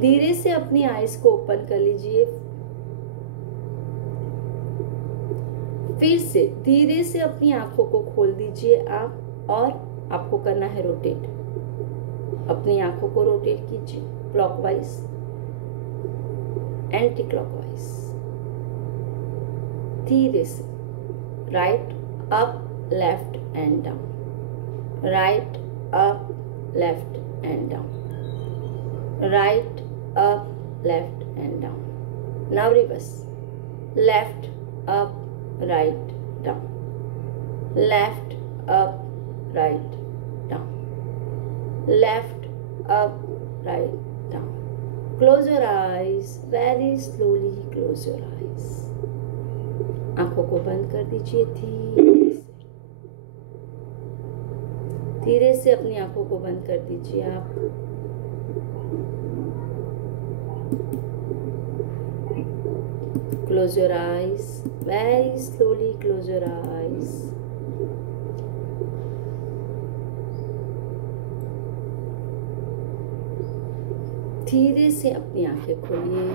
धीरे से अपनी आईज को ओपन कर लीजिए। फिर से धीरे से अपनी आंखों को खोल दीजिए आप, और आपको करना है रोटेट। अपनी आंखों को रोटेट कीजिए क्लॉकवाइज, एंटी क्लॉकवाइज। धीरे से right up left and down, right up left and down, right up left and down. Now reverse, left up write down, left up write down, left up write down. Close your eyes, very slowly close your eyes. आंखों को बंद कर दीजिए धीरे से अपनी आंखों को बंद कर दीजिए आप। Close your eyes, very slowly close your eyes. धीरे से अपनी आंखें खोलिए।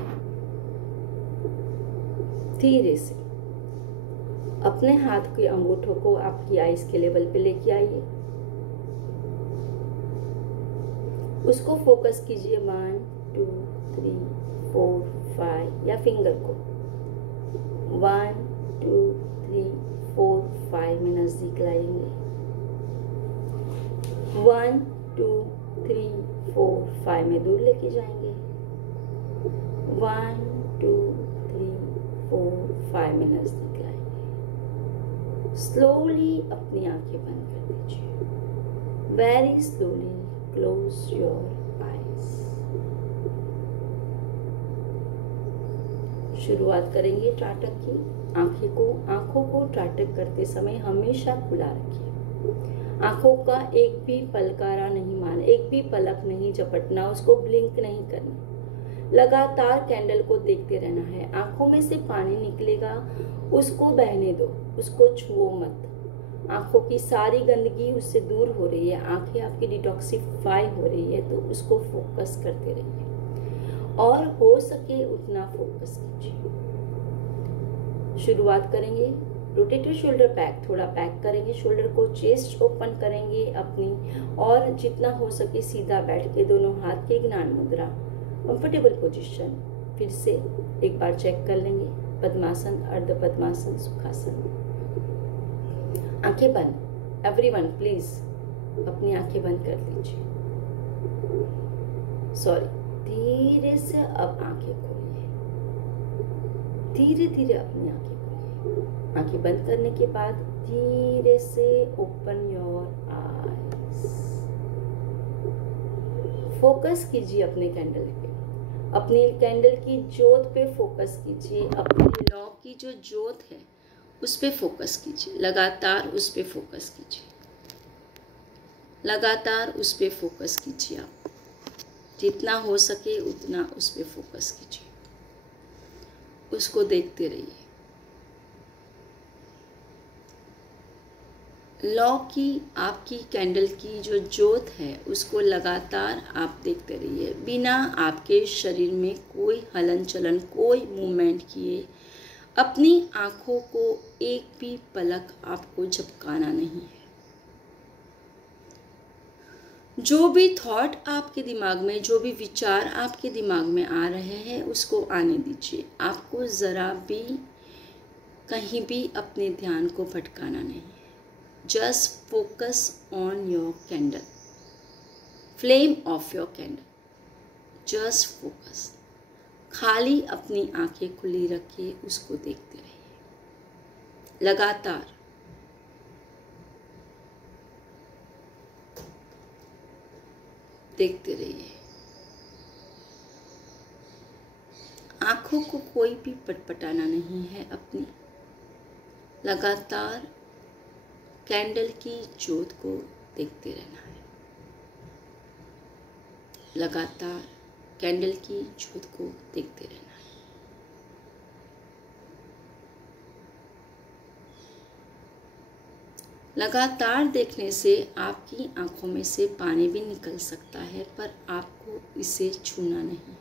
धीरे से अपने हाथ के अंगूठों को आपकी आईज के लेवल पे लेके आइए। उसको फोकस कीजिए 1 2 3 4 5 या फिंगर को 1 2 3 4 5 में नजदीक लाएंगे। 1 2 3 4 5 में दूर लेके जाएंगे। 1 2 3 4 5 में नजदीक लाएंगे। स्लोली अपनी आंखें बंद कर दीजिए। Very slowly close your eyes. शुरुआत करेंगे त्राटक की। आंखों को त्राटक करते समय हमेशा खुला रखिए। आंखों का एक भी पलकारा नहीं मारना, एक भी पलक नहीं झपटना, उसको ब्लिंक नहीं करना। लगातार कैंडल को देखते रहना है। आंखों में से पानी निकलेगा, उसको बहने दो, उसको छुओ मत। आंखों की सारी गंदगी उससे दूर हो रही है, आंखें आपकी डिटॉक्सिफाई हो रही है, तो उसको फोकस करते रहिए और हो सके उतना फोकस कीजिए। शुरुआत करेंगे रोटेटिव शोल्डर पैक, थोड़ा पैक करेंगे शोल्डर को, चेस्ट ओपन करेंगे अपनी, और जितना हो सके सीधा बैठ के दोनों हाथ के ज्ञान मुद्रा, कंफर्टेबल पोजीशन। फिर से एक बार चेक कर लेंगे, पद्मासन, अर्ध पद्मासन, सुखासन। आंखें बंद। एवरीवन प्लीज अपनी आंखें बंद कर लीजिए। सॉरी, धीरे से अब आंखें खोलिए। धीरे धीरे अपनी आंखें खोलिए। आंखें बंद करने के बाद धीरे से ओपन योर आईज। फोकस कीजिए अपने कैंडल पे, अपनी कैंडल की ज्योत पे फोकस कीजिए। अपनी लॉ की जो ज्योत है उस पे फोकस कीजिए। लगातार उस पे फोकस कीजिए। लगातार उस पे फोकस कीजिए। आप जितना हो सके उतना उस पे फोकस कीजिए। उसको देखते रहिए। लॉ की आपकी कैंडल की जो ज्योत है उसको लगातार आप देखते रहिए, बिना आपके शरीर में कोई हलन चलन, कोई मूवमेंट किए। अपनी आंखों को एक भी पलक आपको झपकाना नहीं है। जो भी थॉट आपके दिमाग में, जो भी विचार आपके दिमाग में आ रहे हैं उसको आने दीजिए। आपको ज़रा भी कहीं भी अपने ध्यान को भटकाना नहीं है। Just focus on your candle, flame of your candle. Just focus. खाली अपनी आंखें खुली रखिए, उसको देखते रहिए लगातार। देखते रहिए। आंखों को कोई भी पटपटाना नहीं है अपनी। लगातार कैंडल की ज्योत को देखते रहना है। लगातार कैंडल की ज्योत को देखते रहना है। लगातार देखने से आपकी आंखों में से पानी भी निकल सकता है, पर आपको इसे छूना नहीं है।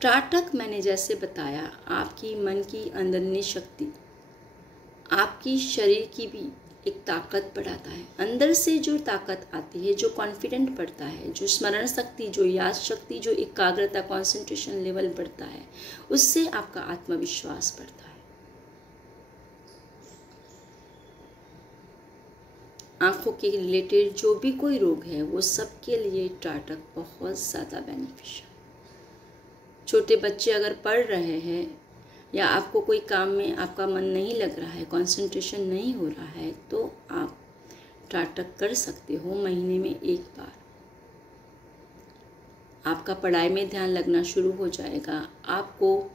त्राटक मैंने जैसे बताया आपकी मन की अंदरूनी शक्ति, आपकी शरीर की भी एक ताकत बढ़ाता है। अंदर से जो ताकत आती है, जो कॉन्फिडेंट बढ़ता है, जो स्मरण शक्ति, जो याद शक्ति, जो एकाग्रता, कंसंट्रेशन लेवल बढ़ता है, उससे आपका आत्मविश्वास बढ़ता है। आंखों के रिलेटेड जो भी कोई रोग है वो सबके लिए त्राटक बहुत ज़्यादा बेनिफिशियल। छोटे बच्चे अगर पढ़ रहे हैं या आपको कोई काम में आपका मन नहीं लग रहा है, कंसंट्रेशन नहीं हो रहा है, तो आप त्राटक कर सकते हो महीने में एक बार। आपका पढ़ाई में ध्यान लगना शुरू हो जाएगा, आपको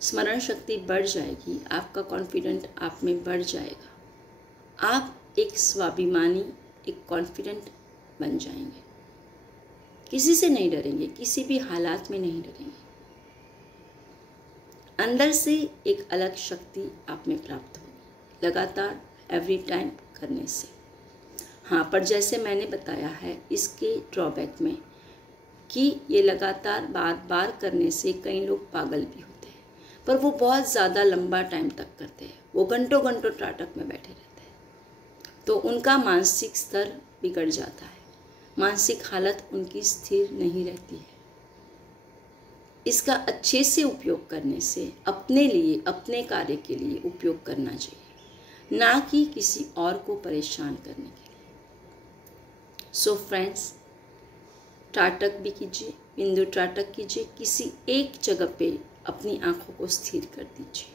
स्मरण शक्ति बढ़ जाएगी, आपका कॉन्फिडेंट आप में बढ़ जाएगा, आप एक स्वाभिमानी, एक कॉन्फिडेंट बन जाएंगे, किसी से नहीं डरेंगे, किसी भी हालात में नहीं डरेंगे। अंदर से एक अलग शक्ति आप में प्राप्त होगी लगातार एवरी टाइम करने से। हाँ, पर जैसे मैंने बताया है इसके ड्रॉबैक में कि ये लगातार बार बार करने से कई लोग पागल भी होते हैं, पर वो बहुत ज़्यादा लंबा टाइम तक करते हैं, वो घंटों घंटों त्राटक में बैठे रहते हैं, तो उनका मानसिक स्तर बिगड़ जाता है, मानसिक हालत उनकी स्थिर नहीं रहती है। इसका अच्छे से उपयोग करने से अपने लिए, अपने कार्य के लिए उपयोग करना चाहिए, ना कि किसी और को परेशान करने के लिए। सो फ्रेंड्स, त्राटक भी कीजिए, बिंदु त्राटक कीजिए, किसी एक जगह पे अपनी आंखों को स्थिर कर दीजिए,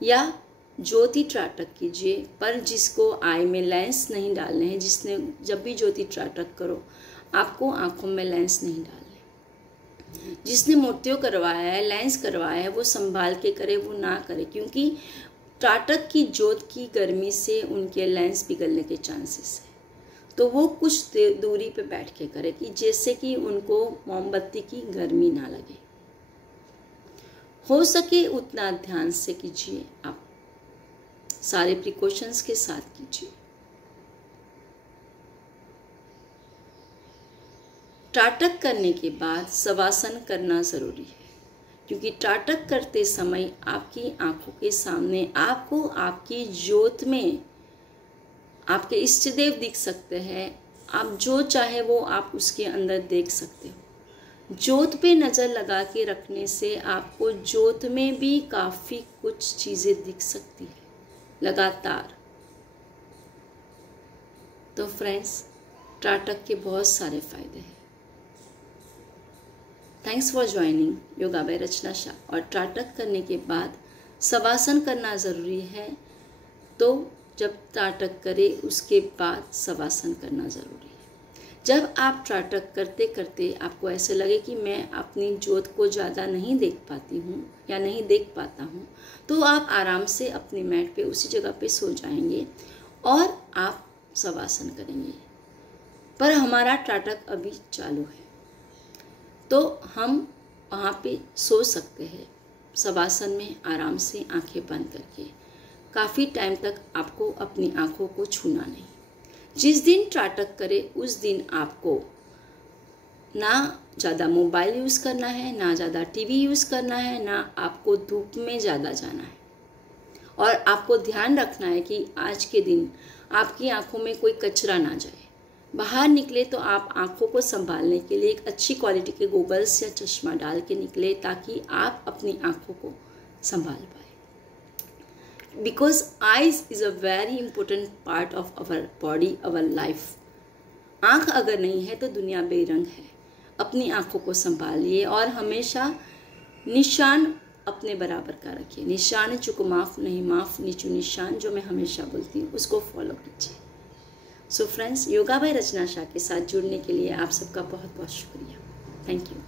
या ज्योति त्राटक कीजिए, पर जिसको आई में लेंस नहीं डालने हैं, जिसने जब भी ज्योति त्राटक करो आपको आंखों में लेंस नहीं डालने। जिसने मोतियों करवाया है, लेंस करवाया है, वो संभाल के करे, वो ना करे, क्योंकि त्राटक की ज्योत की गर्मी से उनके लेंस पिघलने के चांसेस है। तो वो कुछ दूरी पे बैठ के करे कि जैसे कि उनको मोमबत्ती की गर्मी ना लगे। हो सके उतना ध्यान से कीजिए, आप सारे प्रिकॉशंस के साथ कीजिए। त्राटक करने के बाद शवासन करना ज़रूरी है, क्योंकि त्राटक करते समय आपकी आंखों के सामने आपको आपकी ज्योत में आपके इष्टदेव दिख सकते हैं। आप जो चाहे वो आप उसके अंदर देख सकते हो। ज्योत पे नज़र लगा के रखने से आपको ज्योत में भी काफ़ी कुछ चीज़ें दिख सकती है लगातार। तो फ्रेंड्स, त्राटक के बहुत सारे फ़ायदे हैं। Thanks for joining yoga by Rachna Shah. और त्राटक करने के बाद शवासन करना ज़रूरी है, तो जब त्राटक करे उसके बाद शवासन करना ज़रूरी है। जब आप त्राटक करते करते आपको ऐसे लगे कि मैं अपनी ज्योत को ज़्यादा नहीं देख पाती हूँ या नहीं देख पाता हूँ, तो आप आराम से अपने मैट पे उसी जगह पे सो जाएंगे और आप शवासन करेंगे। पर हमारा त्राटक अभी चालू है, तो हम वहाँ पे सो सकते हैं शवासन में आराम से आंखें बंद करके। काफ़ी टाइम तक आपको अपनी आंखों को छूना नहीं। जिस दिन त्राटक करे उस दिन आपको ना ज़्यादा मोबाइल यूज़ करना है, ना ज़्यादा टीवी यूज़ करना है, ना आपको धूप में ज़्यादा जाना है। और आपको ध्यान रखना है कि आज के दिन आपकी आंखों में कोई कचरा ना जाए। बाहर निकले तो आप आंखों को संभालने के लिए एक अच्छी क्वालिटी के गॉगल्स या चश्मा डाल के निकले, ताकि आप अपनी आंखों को संभाल पाए। Because eyes is a very important part of our body, our life. आँख अगर नहीं है तो दुनिया बेरंग है। अपनी आंखों को संभालिए और हमेशा निशान अपने बराबर का रखिए। निशान चुको माफ़ नहीं, माफ़ नीचू निशान, जो मैं हमेशा बोलती हूँ, उसको फॉलो कीजिए। So friends, yoga by Rachna Shah के साथ जुड़ने के लिए आप सबका बहुत बहुत शुक्रिया। Thank you.